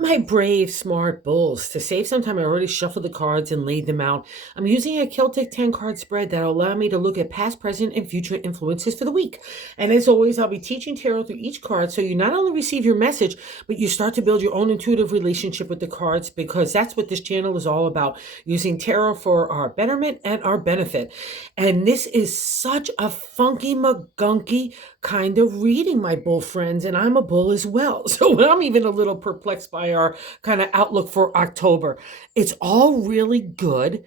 My brave, smart bulls. To save some time, I already shuffled the cards and laid them out. I'm using a Celtic 10 card spread that'll allow me to look at past, present, and future influences for the week. And as always, I'll be teaching tarot through each card so you not only receive your message, but you start to build your own intuitive relationship with the cards because that's what this channel is all about, using tarot for our betterment and our benefit. And this is such a funky magunky kind of reading, my bull friends, and I'm a bull as well. So I'm even a little perplexed by our kind of outlook for October. It's all really good,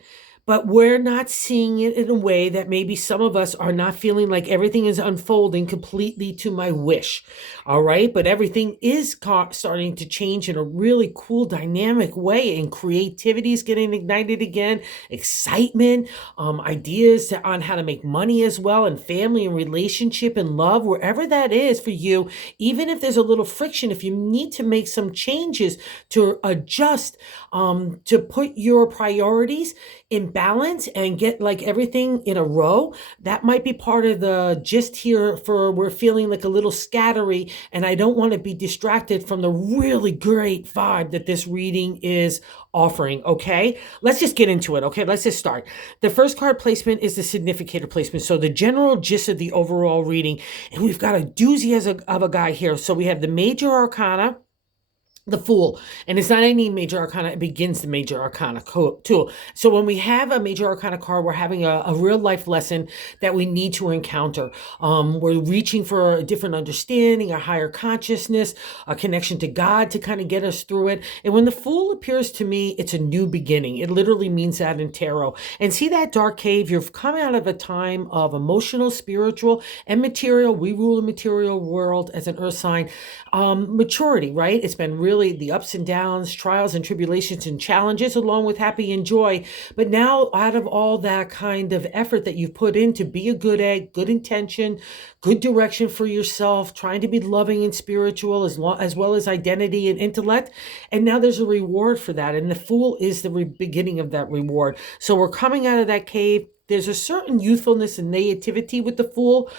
but we're not seeing it in a way that maybe some of us are not feeling like everything is unfolding completely to my wish. All right. But everything is starting to change in a really cool, dynamic way, and creativity is getting ignited again, excitement, ideas on how to make money as well, and family and relationship and love, wherever that is for you. Even if there's a little friction, if you need to make some changes to adjust, to put your priorities in balance and get like everything in a row, that might be part of the gist here. For we're feeling like a little scattery, and I don't want to be distracted from the really great vibe that this reading is offering. Okay, let's just get into it. Okay, let's just start. The first card placement is the significator placement, so the general gist of the overall reading. And we've got a doozy of a guy here. So we have the major arcana, the Fool, and it's not any major arcana, it begins the major arcana tool. So when we have a major arcana card, we're having a real life lesson that we need to encounter. We're reaching for a different understanding, a higher consciousness, a connection to God to kind of get us through it. And when the Fool appears to me, it's a new beginning. It literally means that in tarot. And see that dark cave, you've come out of a time of emotional, spiritual, and material. We rule the material world as an earth sign. Maturity, right? It's been really the ups and downs, trials and tribulations and challenges, along with happy and joy. But now, out of all that kind of effort that you've put in to be a good egg, good intention, good direction for yourself, trying to be loving and spiritual, as well as identity and intellect, and now there's a reward for that. And the Fool is the beginning of that reward. So we're coming out of that cave. There's a certain youthfulness and naivety with the Fool.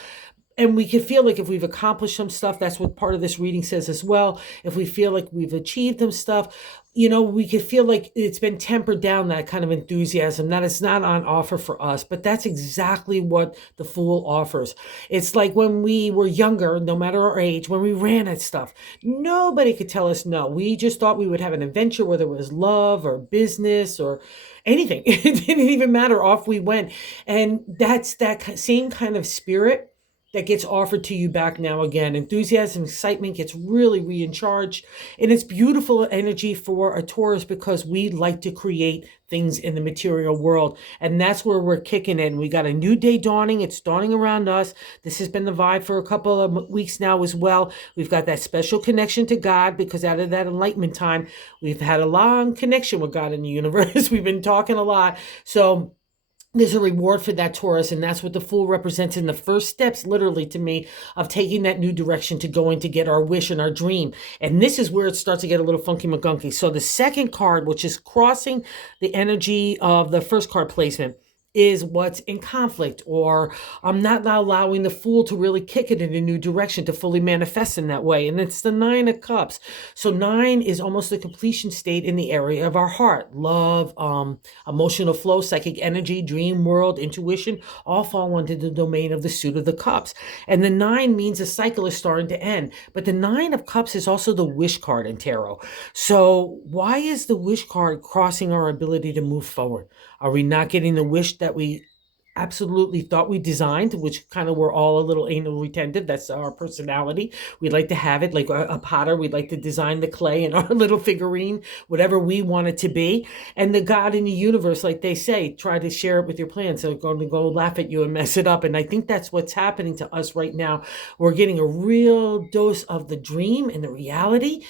And we can feel like if we've accomplished some stuff, that's what part of this reading says as well. If we feel like we've achieved some stuff, we could feel like it's been tempered down, that kind of enthusiasm, that it's not on offer for us. But that's exactly what the Fool offers. It's like when we were younger, no matter our age, when we ran at stuff, nobody could tell us no. We just thought we would have an adventure, whether it was love or business or anything. It didn't even matter. Off we went. And that's that same kind of spirit that gets offered to you back now again. Enthusiasm, excitement gets really recharged. And it's beautiful energy for a Taurus because we like to create things in the material world. And that's where we're kicking in. We got a new day dawning. It's dawning around us. This has been the vibe for a couple of weeks now as well. We've got that special connection to God because out of that enlightenment time, we've had a long connection with God in the universe. We've been talking a lot. So there's a reward for that, Taurus, and that's what the Fool represents in the first steps, literally to me, of taking that new direction to going to get our wish and our dream. And this is where it starts to get a little funky magunky. So the second card, which is crossing the energy of the first card placement, is what's in conflict, or I'm not allowing the Fool to really kick it in a new direction to fully manifest in that way. And it's the Nine of Cups. So 9 is almost the completion state in the area of our heart. Love, emotional flow, psychic energy, dream world, intuition, all fall into the domain of the suit of the cups. And the 9 means a cycle is starting to end. But the 9 of Cups is also the wish card in tarot. So why is the wish card crossing our ability to move forward? Are we not getting the wish that we absolutely thought we designed, which kind of we're all a little anal retentive? That's our personality. We like to have it like a potter. We'd like to design the clay in our little figurine, whatever we want it to be. And the God in the universe, like they say, try to share it with your plans. So they're going to go laugh at you and mess it up. And I think that's what's happening to us right now. We're getting a real dose of the dream and the reality.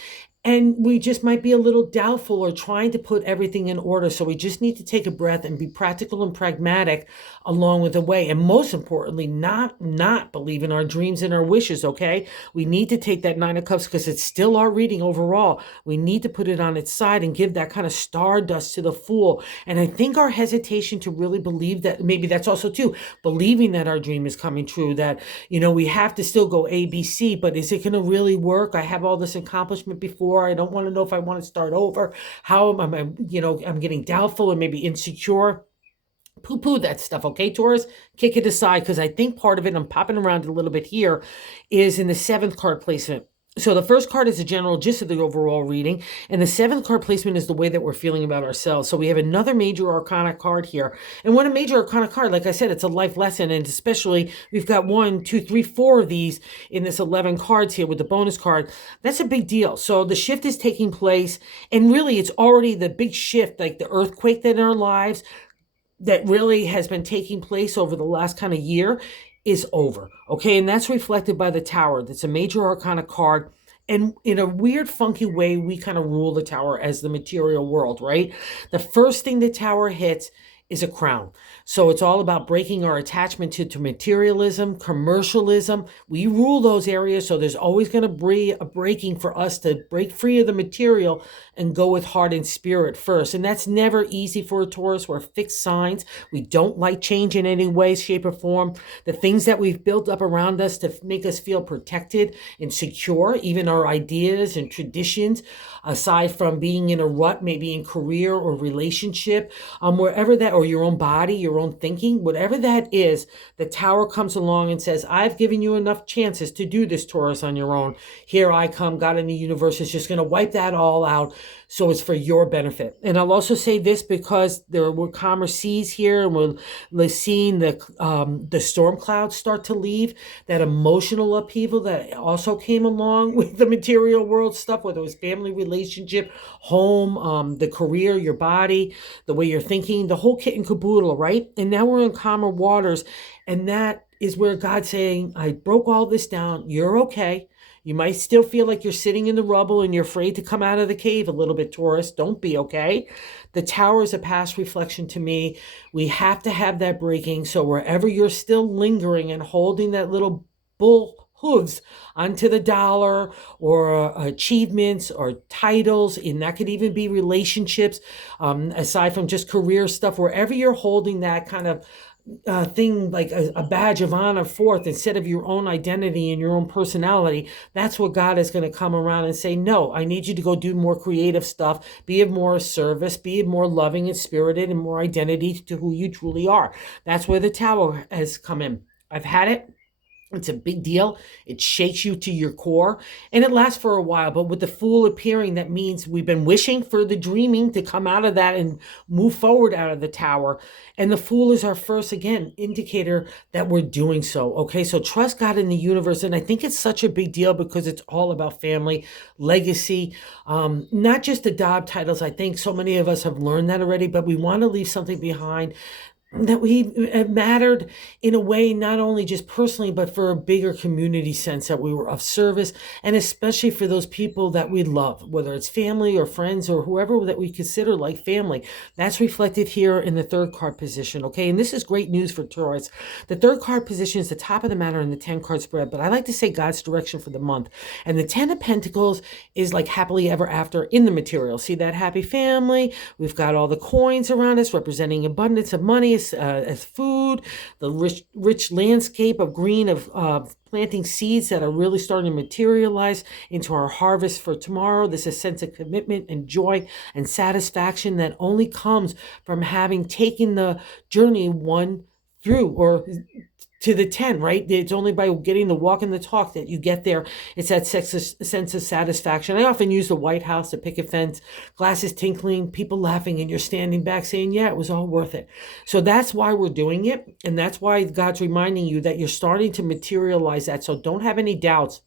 And we just might be a little doubtful or trying to put everything in order. So we just need to take a breath and be practical and pragmatic along with the way. And most importantly, not believe in our dreams and our wishes, okay? We need to take that Nine of Cups because it's still our reading overall. We need to put it on its side and give that kind of stardust to the Fool. And I think our hesitation to really believe that, maybe that's also too, believing that our dream is coming true, that, we have to still go A, B, C, but is it going to really work? I have all this accomplishment before. unsure. I don't want to know if I want to start over. How am I, I'm getting doubtful and maybe insecure. Poo-poo that stuff, okay, Taurus? Kick it aside, because I think part of it, I'm popping around a little bit here, is in the 7th card placement. So the first card is the general gist of the overall reading, and the 7th card placement is the way that we're feeling about ourselves. So we have another major arcana card here. And when a major arcana card, like I said, it's a life lesson, and especially we've got 1, 2, 3, 4 of these in this 11 cards here with the bonus card. That's a big deal. So the shift is taking place, and really it's already the big shift, like the earthquake that in our lives, that really has been taking place over the last kind of year is over. Okay. And that's reflected by the Tower. That's a major arcana card. And in a weird, funky way, we kind of rule the Tower as the material world, right? The first thing the Tower hits is a crown. So it's all about breaking our attachment to materialism, commercialism. We rule those areas, so there's always going to be a breaking for us to break free of the material and go with heart and spirit first. And that's never easy for a Taurus. We're fixed signs. We don't like change in any way, shape, or form. The things that we've built up around us to make us feel protected and secure, even our ideas and traditions, aside from being in a rut, maybe in career or relationship, wherever that, or your own body, your own thinking, whatever that is, the Tower comes along and says, I've given you enough chances to do this, Taurus, on your own. Here I come. God in the universe is just going to wipe that all out. So it's for your benefit. And I'll also say this because there were calmer seas here, and we're seeing the storm clouds start to leave, that emotional upheaval that also came along with the material world stuff, whether it was family, relationship, home, the career, your body, the way you're thinking, the whole kit and caboodle, right? And now we're in calmer waters. And that is where God's saying, I broke all this down. You're okay. You might still feel like you're sitting in the rubble and you're afraid to come out of the cave a little bit, Taurus. Don't be, okay? The Tower is a past reflection to me. We have to have that breaking. So wherever you're still lingering and holding that little bull hooves onto the dollar, or achievements or titles, and that could even be relationships, aside from just career stuff, wherever you're holding that kind of thing, like a badge of honor forth instead of your own identity and your own personality, that's what God is going to come around and say, no, I need you to go do more creative stuff, be of more service, be more loving and spirited, and more identity to who you truly are. That's where the Tower has come in. I've had it. It's a big deal. It shakes you to your core, and it lasts for a while. But with the Fool appearing, that means we've been wishing for the dreaming to come out of that and move forward out of the Tower. And the Fool is our first, again, indicator that we're doing so. Okay, so trust God in the universe. And I think it's such a big deal because it's all about family, legacy, not just the job titles. I think so many of us have learned that already, but we want to leave something behind that we mattered in a way, not only just personally, but for a bigger community sense, that we were of service, and especially for those people that we love, whether it's family or friends or whoever that we consider like family. That's reflected here in the 3rd card position, okay? And this is great news for Taurus. The 3rd card position is the top of the matter in the 10 card spread, but I like to say God's direction for the month. And the 10 of Pentacles is like happily ever after in the material. See that happy family? We've got all the coins around us representing abundance of money, as food, the rich landscape of green of planting seeds that are really starting to materialize into our harvest for tomorrow. This is a sense of commitment and joy and satisfaction that only comes from having taken the journey 1 through, or to the 10, right? It's only by getting the walk and the talk that you get there. It's that sense of satisfaction. I often use the White House, the picket fence, glasses tinkling, people laughing, and you're standing back saying, yeah, it was all worth it. So that's why we're doing it. And that's why God's reminding you that you're starting to materialize that. So don't have any doubts.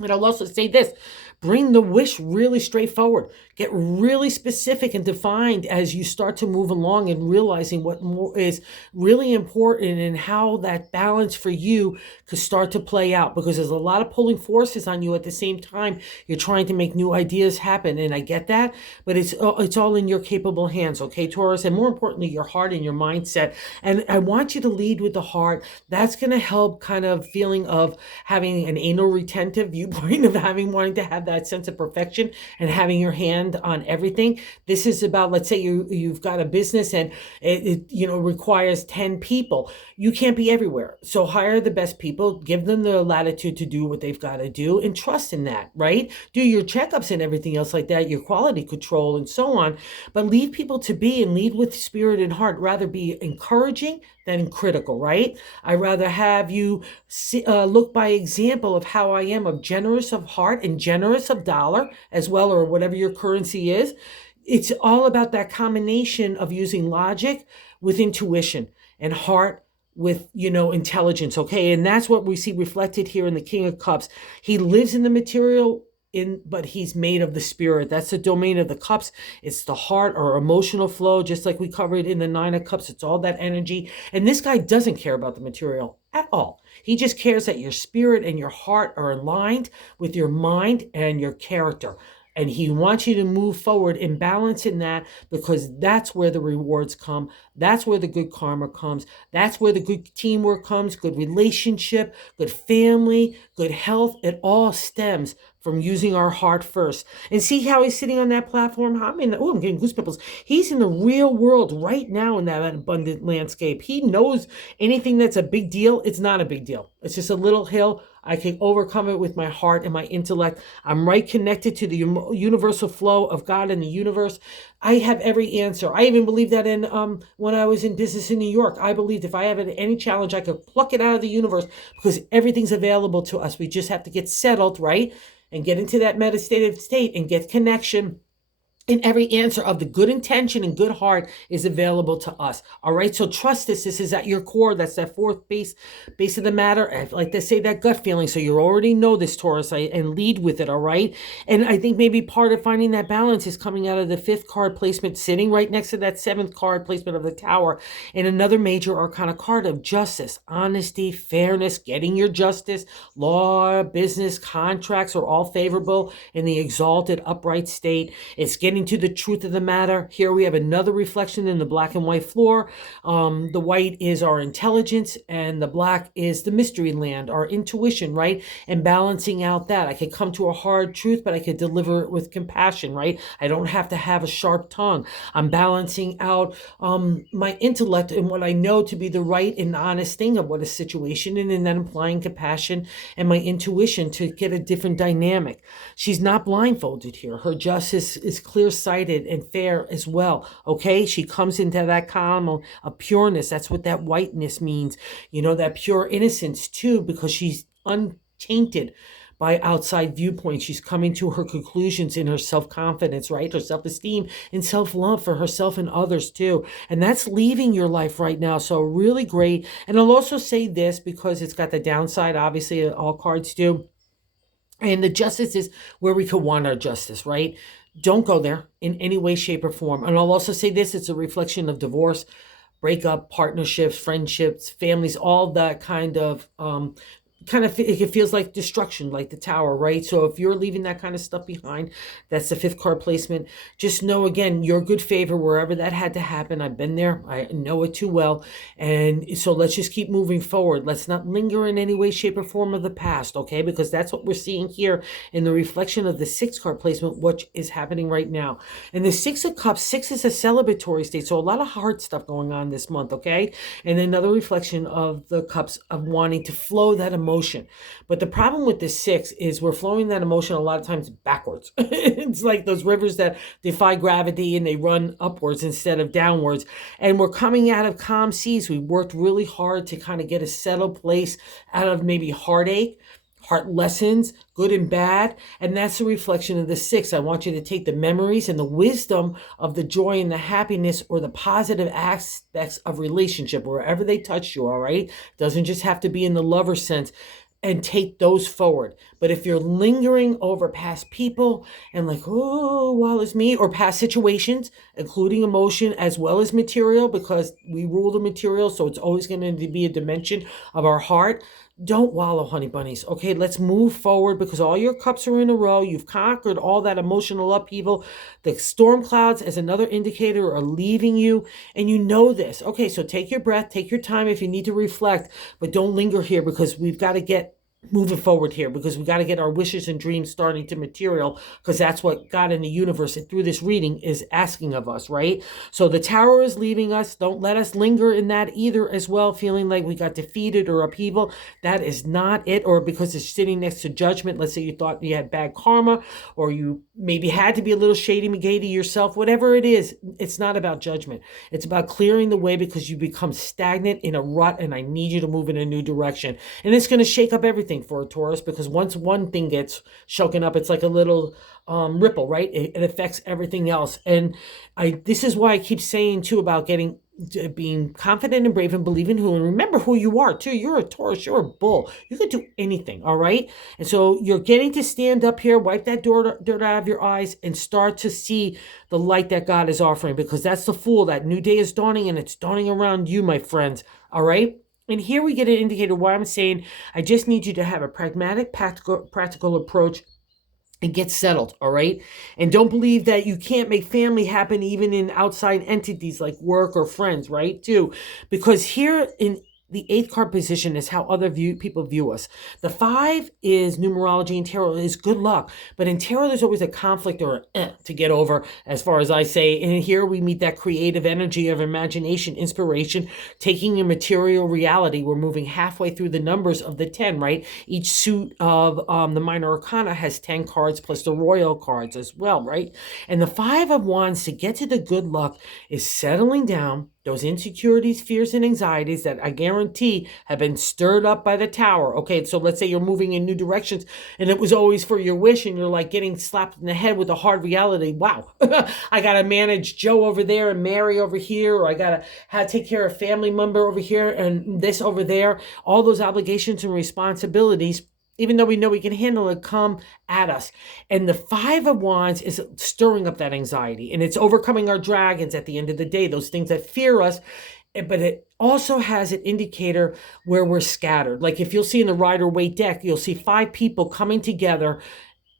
And I'll also say this, bring the wish really straightforward. Get really specific and defined as you start to move along and realizing what more is really important and how that balance for you could start to play out, because there's a lot of pulling forces on you at the same time. You're trying to make new ideas happen, and I get that, but it's all in your capable hands, okay, Taurus? And more importantly, your heart and your mindset. And I want you to lead with the heart. That's going to help kind of feeling of having an anal retentive viewpoint of wanting to have that sense of perfection and having your hand on everything. This is about, let's say you've got a business and it requires 10 people. You can't be everywhere. So hire the best people, give them the latitude to do what they've got to do, and trust in that, right? Do your checkups and everything else like that, your quality control and so on, but leave people to be and lead with spirit and heart. Rather be encouraging than critical, right? I rather have you look by example of how I am, of generous of heart and generous of dollar as well, or whatever your currency is. It's all about that combination of using logic with intuition and heart with, intelligence. Okay. And that's what we see reflected here in the King of Cups. He lives in the material, but he's made of the spirit. That's the domain of the cups. It's the heart or emotional flow, just like we covered in the Nine of Cups. It's all that energy. And this guy doesn't care about the material at all. He just cares that your spirit and your heart are aligned with your mind and your character. And he wants you to move forward in balance in that, because that's where the rewards come. That's where the good karma comes. That's where the good teamwork comes, good relationship, good family, good health. It all stems from using our heart first. And see how he's sitting on that platform? I'm getting goosebumps. He's in the real world right now in that abundant landscape. He knows anything that's a big deal, it's not a big deal. It's just a little hill. I can overcome it with my heart and my intellect. I'm right connected to the universal flow of God and the universe. I have every answer. I even believed that when I was in business in New York. I believed if I have any challenge, I could pluck it out of the universe, because everything's available to us. We just have to get settled, right? And get into that meditative state and get connection. And every answer of the good intention and good heart is available to us. All right. So trust this. This is at your core. That's that fourth base of the matter. I like to say that gut feeling. So you already know this, Taurus, and lead with it. All right. And I think maybe part of finding that balance is coming out of the fifth card placement, sitting right next to that seventh card placement of the Tower, and another major arcana card of justice, honesty, fairness, getting your justice. Law, business, contracts are all favorable in the exalted upright state. It's getting to the truth of the matter. Here we have another reflection in the black and white floor. The white is our intelligence and the black is the mystery land, our intuition, right? And balancing out that. I could come to a hard truth, but I could deliver it with compassion, right? I don't have to have a sharp tongue. I'm balancing out my intellect and what I know to be the right and honest thing of what a situation, and then applying compassion and my intuition to get a different dynamic. She's not blindfolded here. Her justice is clear-sighted and fair as well. Okay, she comes into that calm of pureness. That's what that whiteness means. That pure innocence too, because she's untainted by outside viewpoints. She's coming to her conclusions in her self-confidence, right? Her self-esteem and self-love for herself and others too. And that's leaving your life right now. So really great. And I'll also say this, because it's got the downside, obviously all cards do. And the justice is where we could want our justice, right? Don't go there in any way, shape, or form. And I'll also say this, it's a reflection of divorce, breakup, partnerships, friendships, families, all that it feels like destruction, like the Tower, right? So if you're leaving that kind of stuff behind, that's the fifth card placement. Just know, again, your good favor wherever that had to happen. I've been there. I know it too well. And so let's just keep moving forward. Let's not linger in any way, shape, or form of the past, okay? Because that's what we're seeing here in the reflection of the sixth card placement, which is happening right now. And the Six of Cups, six is a celebratory state. So a lot of heart stuff going on this month, okay? And another reflection of the cups of wanting to flow that emotion. But the problem with the six is we're flowing that emotion a lot of times backwards. It's like those rivers that defy gravity and they run upwards instead of downwards. And we're coming out of calm seas. We worked really hard to kind of get a settled place out of maybe heartache, heart lessons, good and bad. And that's a reflection of the six. I want you to take the memories and the wisdom of the joy and the happiness or the positive aspects of relationship, wherever they touch you, all right? Doesn't just have to be in the lover sense, and take those forward. But if you're lingering over past people and like, oh, well, it's me, or past situations, including emotion as well as material, because we rule the material, so it's always going to be a dimension of our heart. Don't wallow, honey bunnies. Okay, let's move forward, because all your cups are in a row. You've conquered all that emotional upheaval. The storm clouds, as another indicator, are leaving you, and you know this. Okay, so take your breath, take your time if you need to reflect, but don't linger here, because we've got to get moving forward here, because we got to get our wishes and dreams starting to material, because that's what God in the universe and through this reading is asking of us, right? So the tower is leaving us. Don't let us linger in that either as well, feeling like we got defeated or upheaval. That is not it. Or because it's sitting next to judgment. Let's say you thought you had bad karma, or you maybe had to be a little shady McGady yourself, whatever it is. It's not about judgment. It's about clearing the way, because you become stagnant in a rut, and I need you to move in a new direction. And it's going to shake up everything for a Taurus, because once one thing gets shaken up, it's like a little ripple, right? It affects everything else. And this is why I keep saying too about being confident and brave and believing who, and remember who you are too. You're a Taurus, you're a bull. You can do anything, all right? And so you're getting to stand up here, wipe that dirt out of your eyes, and start to see the light that God is offering, because that's the Fool. That new day is dawning, and it's dawning around you, my friends, all right? And here we get an indicator why I'm saying I just need you to have a pragmatic, practical approach and get settled, all right? And don't believe that you can't make family happen even in outside entities like work or friends, right? Too, because here in the 8th card position is how other people view us. The 5 is numerology, and tarot is good luck. But in tarot, there's always a conflict or to get over, as far as I say. And here we meet that creative energy of imagination, inspiration, taking your material reality. We're moving halfway through the numbers of the 10, right? Each suit of the minor arcana has 10 cards plus the royal cards as well, right? And the 5 of Wands, to get to the good luck, is settling down those insecurities, fears, and anxieties that I guarantee have been stirred up by the tower. Okay, so let's say you're moving in new directions, and it was always for your wish, and you're like getting slapped in the head with a hard reality. Wow, I got to manage Joe over there and Mary over here, or I got to take care of family member over here and this over there. All those obligations and responsibilities, even though we know we can handle it, come at us. And the 5 of Wands is stirring up that anxiety, and it's overcoming our dragons at the end of the day, those things that fear us. But it also has an indicator where we're scattered. Like if you'll see in the Rider-Waite deck, you'll see 5 people coming together,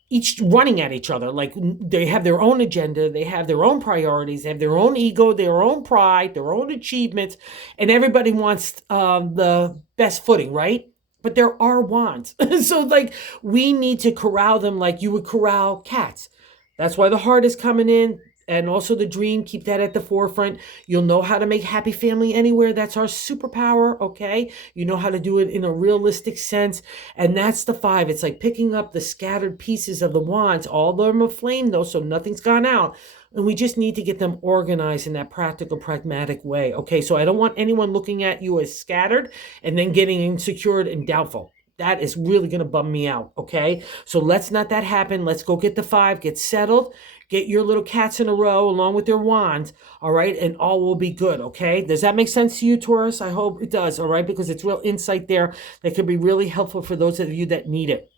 each running at each other. Like they have their own agenda, they have their own priorities, they have their own ego, their own pride, their own achievements, and everybody wants the best footing, right? But there are wands. So like we need to corral them like you would corral cats. That's why the heart is coming in. And also the dream, keep that at the forefront. You'll know how to make happy family anywhere. That's our superpower, okay? You know how to do it in a realistic sense. And that's the 5. It's like picking up the scattered pieces of the wands. All of them are flame though, so nothing's gone out. And we just need to get them organized in that practical, pragmatic way, okay? So I don't want anyone looking at you as scattered and then getting insecure and doubtful. That is really going to bum me out, okay? So let's not that happen. Let's go get the 5, get settled, get your little cats in a row along with their wands, all right? And all will be good, okay? Does that make sense to you, Taurus? I hope it does, all right? Because it's real insight there that could be really helpful for those of you that need it.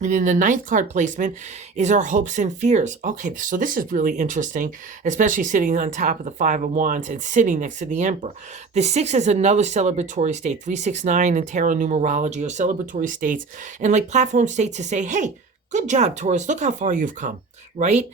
And in the 9th card placement is our hopes and fears. Okay, so this is really interesting, especially sitting on top of the 5 of Wands and sitting next to the Emperor. The 6 is another celebratory state. 369 in tarot numerology are celebratory states, and like platform states to say, hey, good job, Taurus. Look how far you've come, right?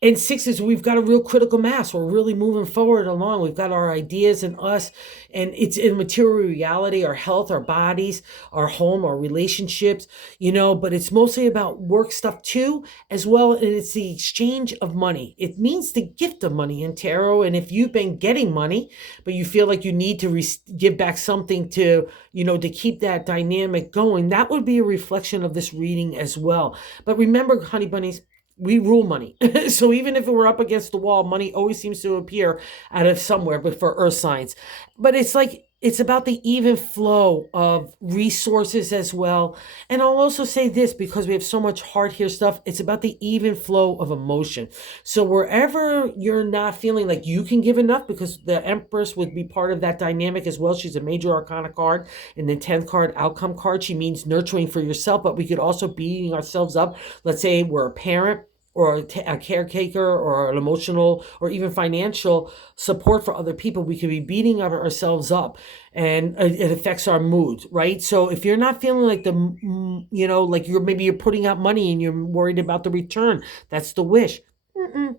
And 6 is we've got a real critical mass. We're really moving forward along. We've got our ideas and us, and it's in material reality, our health, our bodies, our home, our relationships, but it's mostly about work stuff too, as well. And it's the exchange of money. It means the gift of money in tarot. And if you've been getting money, but you feel like you need to give back something to, to keep that dynamic going, that would be a reflection of this reading as well. But remember, honey bunnies, we rule money. So even if we're up against the wall, money always seems to appear out of somewhere, but for earth signs. But it's about the even flow of resources as well. And I'll also say this, because we have so much heart here stuff, it's about the even flow of emotion. So wherever you're not feeling like you can give enough, because the Empress would be part of that dynamic as well. She's a major arcana card, and the 10th card, outcome card. She means nurturing for yourself, but we could also beating ourselves up. Let's say we're a parent, or a caretaker, or an emotional or even financial support for other people. We could be beating ourselves up, and it affects our mood, right? So if you're not feeling like like you're putting out money and you're worried about the return, that's the wish.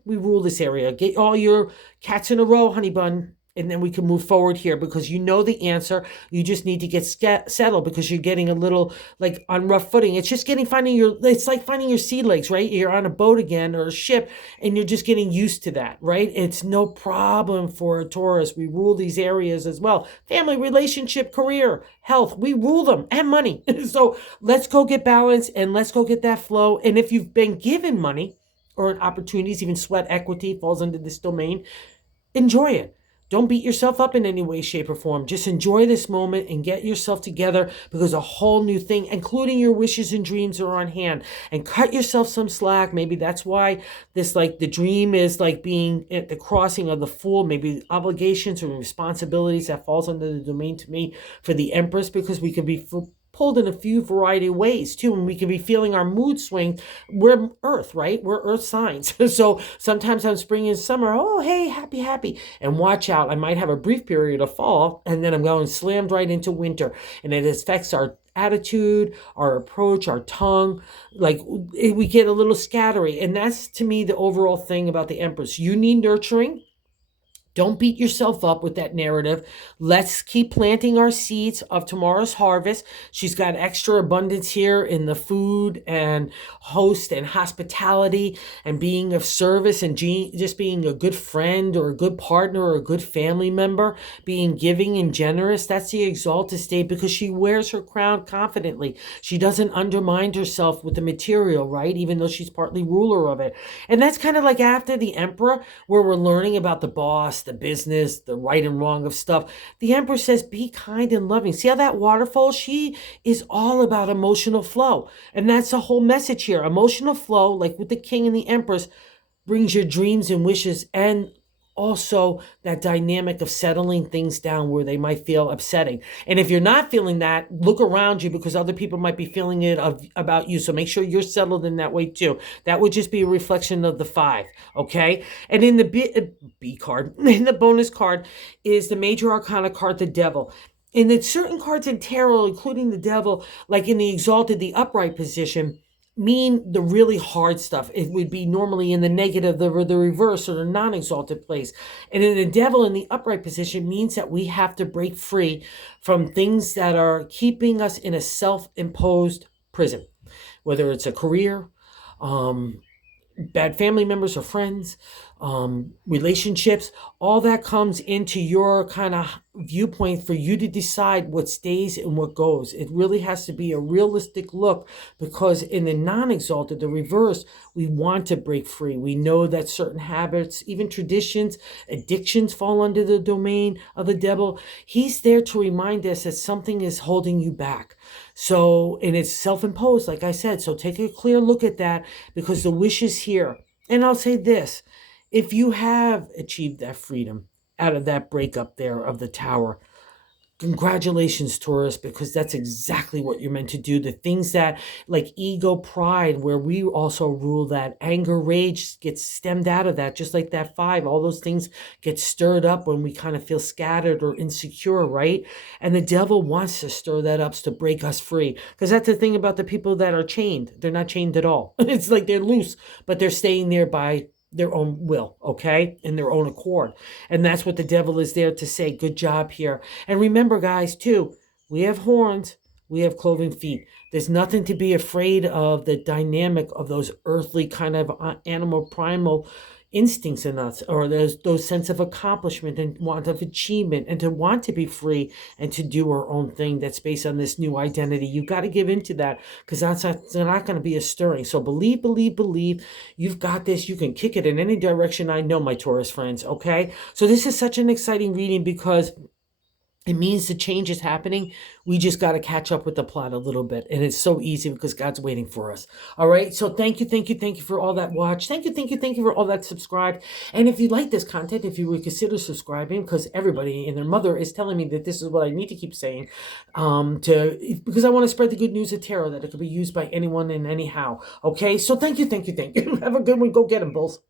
We rule this area. Get all your cats in a row, honey bun. and then we can move forward here, because you know the answer. You just need to get settled, because you're getting a little like on rough footing. It's just it's like finding your sea legs, right? You're on a boat again or a ship, and you're just getting used to that, right? It's no problem for a Taurus. We rule these areas as well. Family, relationship, career, health, we rule them, and money. So let's go get balance, and let's go get that flow. And if you've been given money or opportunities, even sweat equity falls under this domain, enjoy it. Don't beat yourself up in any way, shape, or form. Just enjoy this moment and get yourself together, because a whole new thing, including your wishes and dreams, are on hand. And cut yourself some slack. Maybe that's why this, like, the dream is like being at the crossing of the Fool. Maybe obligations or responsibilities, that falls under the domain to me for the Empress, because we could be pulled in a few variety of ways too, and we can be feeling our mood swing. We're Earth, right? We're Earth signs. So sometimes on spring and summer, oh hey, happy, and watch out, I might have a brief period of fall, and then I'm going slammed right into winter, and it affects our attitude, our approach, our tongue. Like, we get a little scattery, and that's to me the overall thing about the Empress. You need nurturing. Don't beat yourself up with that narrative. Let's keep planting our seeds of tomorrow's harvest. She's got extra abundance here in the food and host and hospitality and being of service, and just being a good friend or a good partner or a good family member, being giving and generous. That's the exalted state, because she wears her crown confidently. She doesn't undermine herself with the material, right? Even though she's partly ruler of it. And that's kind of like after the Emperor, where we're learning about the boss, the business, the right and wrong of stuff. The Emperor says, be kind and loving. See how that waterfall? She is all about emotional flow. And that's the whole message here. Emotional flow, like with the King and the Empress, brings your dreams and wishes, and also that dynamic of settling things down where they might feel upsetting. And if you're not feeling that, look around you, because other people might be feeling it about you. So make sure you're settled in that way too. That would just be a reflection of the 5, okay? And in the B card, in the bonus card, is the major arcana card, the Devil. And it's certain cards in tarot, including the Devil, like in the exalted, the upright position, mean the really hard stuff. It would be normally in the negative, the reverse, or the non-exalted place. And in the Devil in the upright position means that we have to break free from things that are keeping us in a self-imposed prison, whether it's a career, bad family members or friends, relationships. All that comes into your kind of viewpoint for you to decide what stays and what goes. It really has to be a realistic look, because in the non-exalted, the reverse, we want to break free. We know that certain habits, even traditions, addictions fall under the domain of the Devil. He's there to remind us that something is holding you back. So, and it's self-imposed, like I said. So take a clear look at that, because the wish is here. And I'll say this, if you have achieved that freedom out of that breakup there of the Tower, congratulations, Taurus, because that's exactly what you're meant to do. The things that, like ego, pride, where we also rule that, anger, rage gets stemmed out of that, just like that 5. All those things get stirred up when we kind of feel scattered or insecure, right? And the Devil wants to stir that up to break us free, because that's the thing about the people that are chained. They're not chained at all. It's like they're loose, but they're staying there by their own will, okay, in their own accord. And that's what the Devil is there to say. Good job here. And remember, guys, too, we have horns, we have cloven feet. There's nothing to be afraid of. The dynamic of those earthly kind of animal primal instincts in us, or those sense of accomplishment and want of achievement, and to want to be free and to do our own thing that's based on this new identity. You got to give into that, because that's not going to be a stirring. So believe. You've got this. You can kick it in any direction. I know, my Taurus friends, okay? So this is such an exciting reading, because it means the change is happening. We just got to catch up with the plot a little bit. And it's so easy, because God's waiting for us. All right. So thank you for all that watch. Thank you for all that subscribe. And if you like this content, if you would consider subscribing, because everybody and their mother is telling me that this is what I need to keep saying, because I want to spread the good news of tarot, that it could be used by anyone and anyhow. Okay. So thank you. Have a good one. Go get them, bulls.